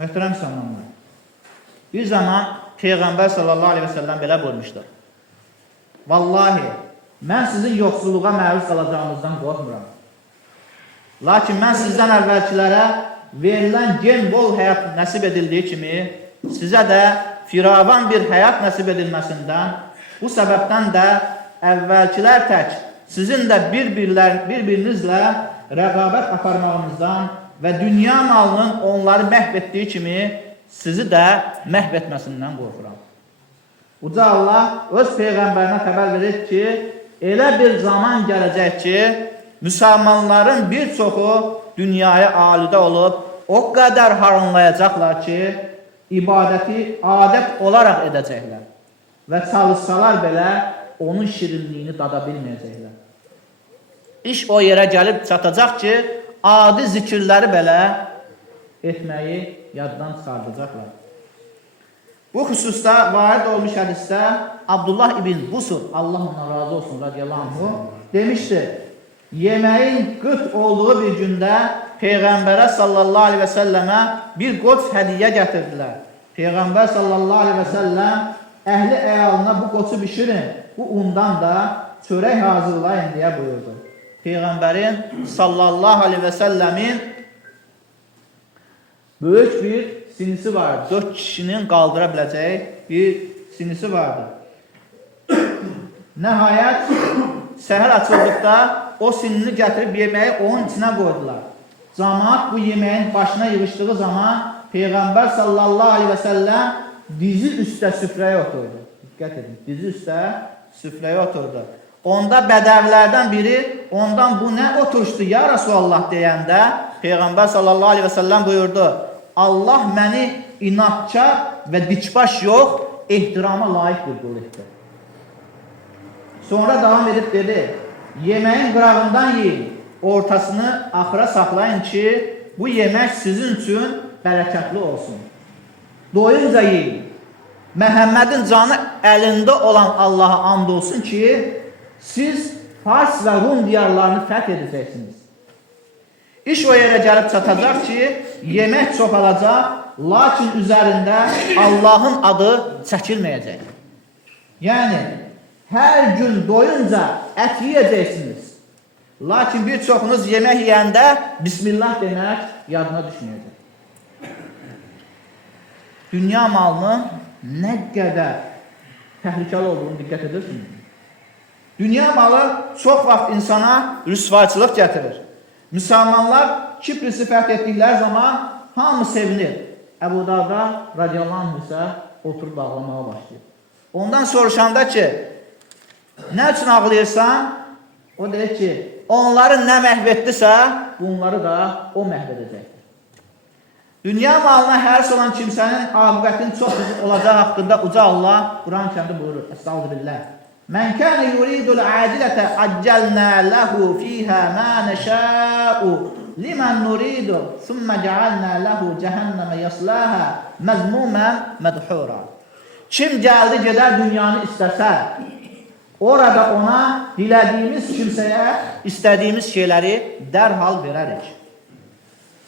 Möhtərəm müsəlmanlar, bir zaman Peyğəmbər sallallahu aleyhi və səlləm belə buyurmuşdur. Vallahi, mən sizin yoxsulluğa məruz qalacağınızdan qorxmuram. Lakin mən sizdən əvvəlkilərə verilən gen bol həyat nəsib edildiyi kimi, sizə də firavan bir həyat nəsib edilməsindən, bu səbəbdən də əvvəlkilər tək sizin də bir-birinizlə rəqabət aparmağınızdan və dünya malının onları məhv etdiyi kimi sizi də məhv etməsindən qorxuram. Uca Allah öz Peyğəmbərinə xəbər verir ki, elə bir zaman gələcək ki, müsəlmanların bir çoxu dünyaya aludə olub, o qədər harınlayacaqlar ki, ibadəti adət olaraq edəcəklər və çalışsalar belə onun şirinliyini dada bilməyəcəklər. İş o yerə gəlib çatacaq ki, adi zikirləri belə etməyi yaddan çıxardacaqlar. Bu xüsusda varid olmuş hədisdə Abdullah ibn Busur, Allah ona razı olsun, radiyallahu anhu, demişdir, yeməyin qıt olduğu bir gündə Peyğəmbərə sallallahu aleyhi və səlləmə bir qoç hədiyyə gətirdilər. Peyğəmbər sallallahu aleyhi və səlləm əhli əyalına bu qoçu bişirin, bu undan da çörək hazırlayın deyə buyurdu. Peyğəmbərin sallallahu aleyhi və səlləmin böyük bir sinisi vardı. 4 kişinin qaldıra biləcəyi bir sinisi vardı. Nəhayət, səhər açıldıqda o sinini gətirib yeməyi onun içinə qoydular. Camaat bu yeməyin başına yığışdığı zaman Peyğəmbər sallallahu aleyhi və səlləm dizi üstə süfrəyə oturdu. Diqqət edin, dizi üstə süfrəyə oturdu. Onda bədəvlərdən biri ondan bu nə oturuşdu ya Rasulallah deyəndə Peyğəmbər sallallahu aleyhi və səlləm buyurdu, Allah məni inatçar və dikbaş yox, ehtirama layiq bir qul etdi. Sonra davam edib dedi, yeməyin qırağından yiyin, ortasını axıra saxlayın ki, bu yemək sizin üçün bərəkətli olsun. Doyunca yiyin. Məhəmmədin canı əlində olan Allaha and olsun ki, siz Fars və Rum diyarlarını fəth edəcəksiniz. İş o yerə gəlib çatacaq ki, yemək çoxalacaq, lakin üzərində Allahın adı çəkilməyəcək. Yəni, hər gün doyunca ət yiyəcəksiniz. Lakin bir çoxunuz yemək yiyəndə Bismillah demək yadına düşməyəcək. Dünya malının nə qədər təhlükəli olduğunu diqqət edirsiniz. Dünya malı çox vaxt insana rüsvayçılıq gətirir. Müsəlmanlar Kiprisi fəth etdikləri zaman hamı sevinir. Əbu Darda radiyallahu anh isə oturub ağlamağa başlayır. Ondan soruşanda ki, nə üçün ağlayırsan? O deyir ki, onları nə məhv etdisə, bunları da o məhv edəcəkdir. Dünya malına həris olan kimsənin aqibətinin çox olacağı haqqında Uca Allah Quran-ı Kərimdə buyurur. Estağfirullah. Mən kənə yuridul adilətə accəlnə ləhu fiyhə mə nəşəu limən nuridu sümmə cəalnə ləhu cəhənnəmə yasləhə məzmumən mədhura. Kim gəldi gedər dünyanı istəsə, orada ona dilədiyimiz kimsəyə istədiyimiz şeyləri dərhal verərik.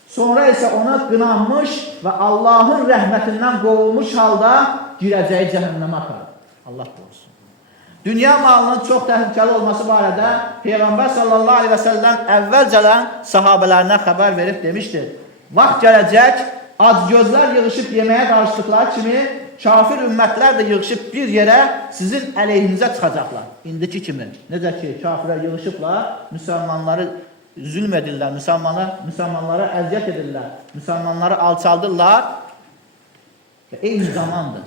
Sonra isə ona qınanmış və Allahın rəhmətindən qovulmuş halda girəcəyi cəhənnəmə aparır. Allah qorusun. Dünya malının çox təhlükəli olması barədə Peyğəmbər sallallahu aleyhi və səlləm əvvəlcələn sahabələrinə xəbər verib demişdir. Vaxt gələcək, acgözlər yığışıb yeməyə qarışdıqları kimi, kafir ümmətlər də yığışıb bir yerə sizin əleyhinizə çıxacaqlar. İndiki kimi. Necə ki, kafirlər yığışıblar, müsəlmanları zülm edirlər, müsəlmanlara əziyyət edirlər, müsəlmanları alçaldırlar və eyni zamandır.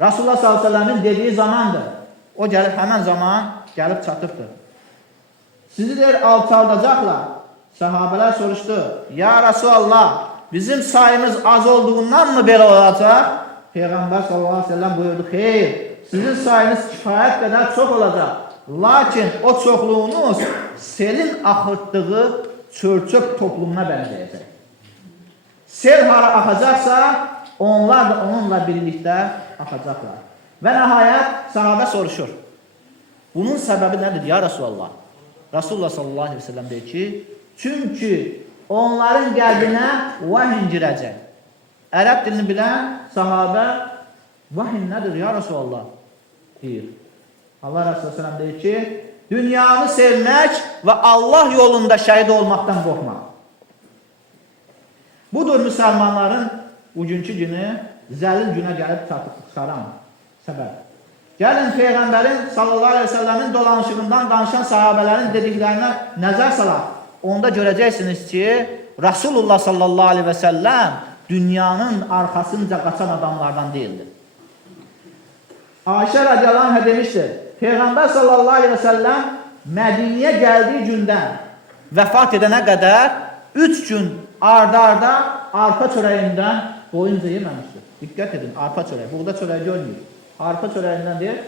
Rasulullah sallallahu aleyhi və səlləmin dediyi zamandır. O gəlib, həmən zaman gəlib çatıbdır. Sizi deyir, alçaldacaqlar. Sahabələr soruşdu, ya Rasulallah, bizim sayımız az olduğundan mı belə olacaq? Peyğəmbər sallallahu aleyhi ve sellem buyurdu, xeyr, sizin sayınız kifayət qədər çox olacaq. Lakin o çoxluğunuz selin axırtdığı çörçök toplumuna bənzəyəcək. Sel hara axacaqsa, onlar da onunla birlikdə axacaqlar. Və nəhayət sahabə soruşur. Bunun səbəbi nədir ya Rasulallah? Rasulullah sallallahu aleyhi ve sellem deyir ki, çünki onların qəlbinə vahiy girəcək. Ərəb dilini bilən sahabə vahiy nədir ya Resulallah deyir. Allah Resulü Səlləm deyir ki, dünyanı sevmək və Allah yolunda şəhid olmaqdan qorxmaq. Budur müsəlmanların bugünkü günü zəlil günə gəlib çıxaran səbəb. Gəlin Peyğəmbərin sallallahu aleyhi ve sellemin dolanışığından danışan sahabələrin dediklərinə nəzər salaq. Onda görəcəksiniz ki, Rasulullah sallallahu aleyhi ve sellem dünyanın arxasınca qaçan adamlardan deyildir. Ayşə radiyallahu anh demişdir, Peyğəmbər sallallahu aleyhi ve sellem Mədiniyə gəldiyi gündən vəfat edənə qədər 3 gün arda-arda arpa çörəyindən boyunca yeməmişdir. Diqqət edin, arpa çörəyi, buğda çörəyi görməyir. Arpa çörəyindən deyir,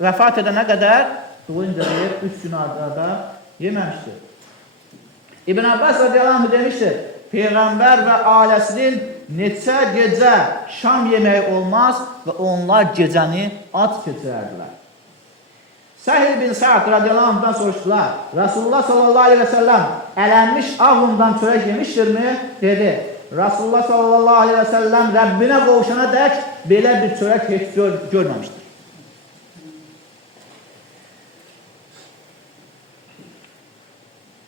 vəfat edənə qədər boyunca deyir, 3 gün arda-arda yeməmişdir. İbn Abbas radiyallahu anh demişdir, Peyğəmbər və ailəsinin neçə gecə şam yeməyi olmaz və onlar gecəni ac keçirərdilər. Səhl bin Sa'd radiyallahu anh'dan soruşdular, Rasulullah sallallahu aleyhi ve sellem ələnmiş ağ undan çörək yemişdirmi? Dedi, Rasulullah sallallahu aleyhi ve sellem Rəbbinə qovuşana dək belə bir çörək heç görməmişdir.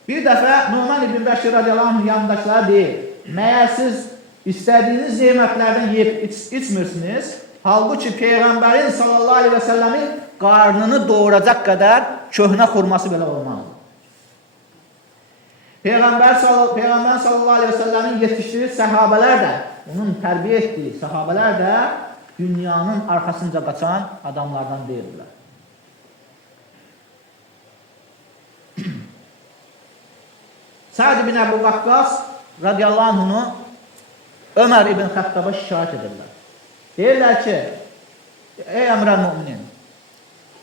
Bir dəfə Numan ibn Bəşir radiyallahu anh yanındakılara deyir, məyər siz istədiyiniz nemətlərdən yeyib içmirsiniz? Halbuki Peyğəmbərin sallallahu aleyhi ve sellemin qarnını doğuracaq qədər köhnə xurması belə olmalıdır. Peyğəmbər sallallahu aleyhi ve sellemin yetişdiyi səhabələr də, onun tərbiyə etdiyi səhabələr də dünyanın arxasınca qaçan adamlardan deyirlər. Sa'd ibn Əbu Vaqqas radiyallahu anh'unu Ömər ibn Xəttaba şikayət edirlər. Deyirlər ki, ey əmrəl müminin,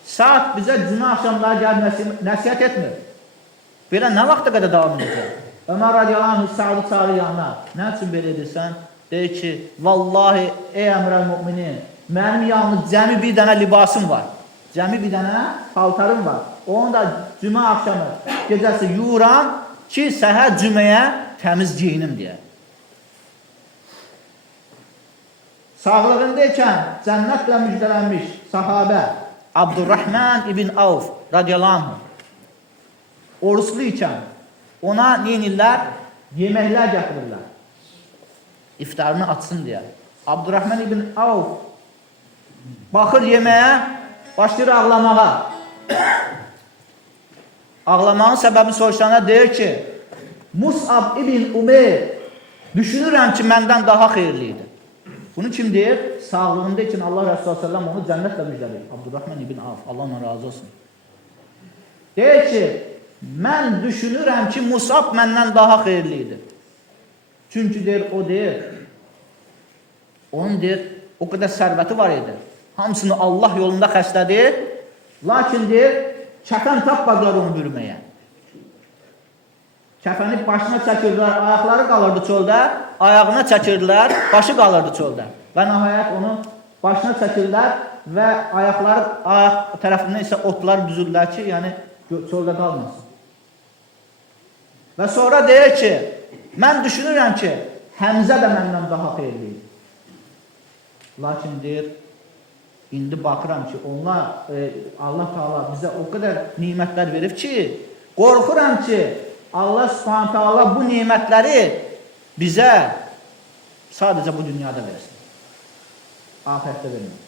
Sa'd bizə cümə axşamları gəlib nəsiyyət etmir. Belə nə vaxta qədər davam edəcək? Ömər radiyallahu anh Sa'dı çağırır yanına. Nə üçün belə edirsən? Deyir ki, vallahi ey əmrəl müminin, mənim yalnız cəmi bir dənə libasım var. Cəmi bir dənə paltarım var. Onu da cümə axşamı gecəsi yuyuram ki, səhər cüməyə təmiz geyinim deyə. Sağlığındaykən cənnətlə müjdələnmiş sahabə Abdurrahman ibn Avf radiyallahu anh oruçlu ikən ona neyinirlər? Yeməklər gətirirlər. İftarını açsın deyə. Abdurrahman ibn Avf baxır yeməyə, başlayır ağlamağa. Ağlamağın səbəbini soruşana deyir ki, Mus'ab ibn Umeyr düşünürəm ki, məndən daha xeyirliydi. Bunu kim deyir? Sağlığında için Allah Resulü sallallahu onu cənnətlə müjdələyir. Abdurrahman ibn Avf, Allah ona razı olsun. Deyir ki, mən düşünürəm ki, Musab məndən daha xeyirliydi. Çünki deyir, o deyir, onun deyir, o qədər sərvəti var idi. Hamısını Allah yolunda xərclədi. Lakin deyir, kəfən tapmadılar onu bürüməyə. Kəfəni başına çəkirdilər, ayaqları qalırdı çöldə, ayağına çəkirdilər, başı qalırdı çöldə. Və nəhayət onu başına çəkirdilər və ayaq tərəfindən isə otlar düzüldülər ki, yəni çöldə qalmasın. Və sonra deyir ki, mən düşünürəm ki, Həmzə də məndən daha xeyirliydi. Lakin deyir, indi baxıram ki, onlar, Allah Teala bizə o qədər nimətlər verib ki, qorxuram ki, Allah Subhanahu Teala bu nimətləri bizə sadəcə bu dünyada versin. Ahirətdə vermir.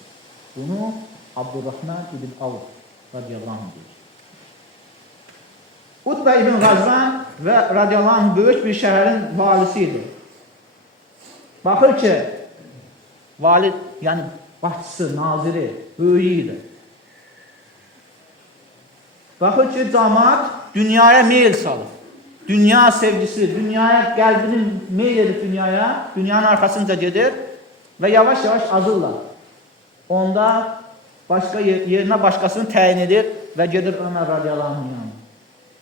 Bunu Abdurrahman ibn Avf radiyallahu anh deyir. Utbə ibn Qazvan və radiyallahu anh böyük bir şəhərin valisi idi. Baxır ki, vali, yəni başçısı, naziri, böyüyü idi. Baxır ki, cəmaət dünyaya meyl salır. Dünya sevgisi, dünyaya qəlbinin meyl edib dünyaya, dünyanın arxasınca gedir və yavaş-yavaş azırlar. Onda yerinə başqasını təyin edir və gedir Ömər radiyallahu anh yanına.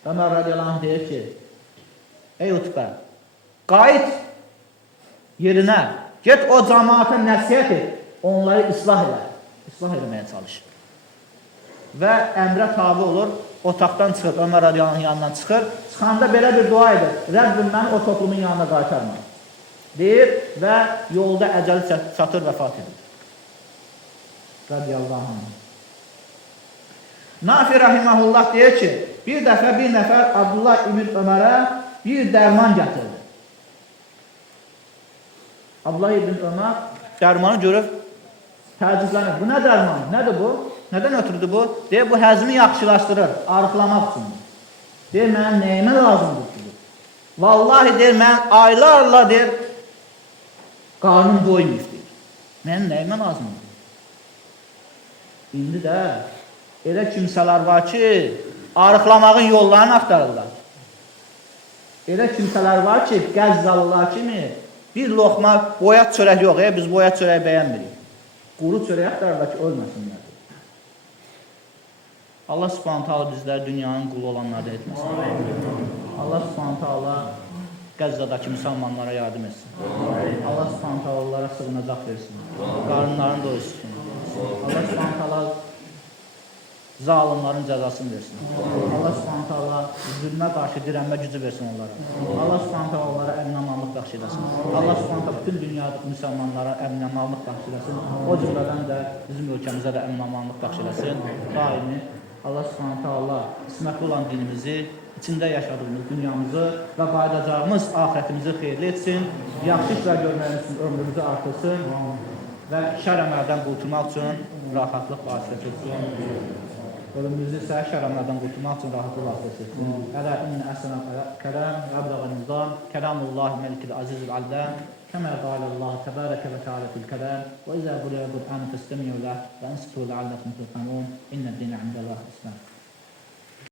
Ömər radiyallahu anh deyir ki, ey Utbə, qayıt yerinə, get o cəmaata nəsiyyət et, onları islah eləməyə çalış. Və əmrə tabi olur, otaqdan çıxır, Ömər radiyallahu anh yanından çıxır, çıxanda belə bir dua edir, Rəbbim məni o toplumun yanına qaytarma. deyir və yolda əcəli çatır, vəfat edir. Radiyallahu anh. Nafi rahiməhullah deyir ki, bir dəfə bir nəfər Abdullah ibn Ömərə bir dərman gətirdi. Abdullah ibn Ömər dərmanı görüb təəccüblənir. Bu nə dərman? Nədir bu? Nədən ötürdü bu? Deyir, bu həzmi yaxşılaşdırır, arıqlamaq üçün. Deyir, mənim nəyimə lazımdır ki? Vallahi deyir, mən aylarla deyir, qarnım doymayıb deyir. Mənim nəyimə lazımdır? İndi də elə kimsələr var ki, arıqlamağın yollarını axtarırlar. Elə kimsələr var ki, qəzzalılar kimi bir loxma boyat çörək yox, biz boyat çörək bəyənmirik. Quru çörək axtarırlar ki, ölməsinlər. Allah subhanət hala bizlər dünyanın qulu olanlarda etməsin. Allah subhanət hala Qəzzadakı müsəlmanlara yardım etsin. Allah subhanət hala onlara sığınacaq versin. Qarınlarını doyursun. Allah subhanət hala zalimların cəzasını versin. Allah subhanət hala zülmə qarşı dirənmə gücü versin onlara. Allah subhanət hala onlara əmin-amanlıq bəxş eləsin. Allah subhanət hala bütün dünyadakı müsəlmanlara əmin-amanlıq bəxş eləsin. O cümlədən də bizim ölkəmizə də əmin-amanlıq bəxş eləsin. Daimi Allah subhanət hala qismətli olan dinimizi, içində yaşadığımız dünyamızı və qayıdacağımız ahirətimizi xeyirli etsin. Yaxşı işlər görməyimiz üçün ömrümüzü artırsın və şər əməldən qurtulmaq üçün rahatlıq vasitəsi etsin. Ölümümüzü isə şər əməldən qurtulmaq üçün rahatlıq vasitəsi etsin. Ələ inni əsənə kələm, əbləğə nizam, kələmullahi məlikil azizil alləm, كما قال الله تبارك وتعالى في الكلام وإذا قرئ القرآن فاستمعوا له وأنصتوا لعلكم ترحمون إن الدين عند الله الإسلام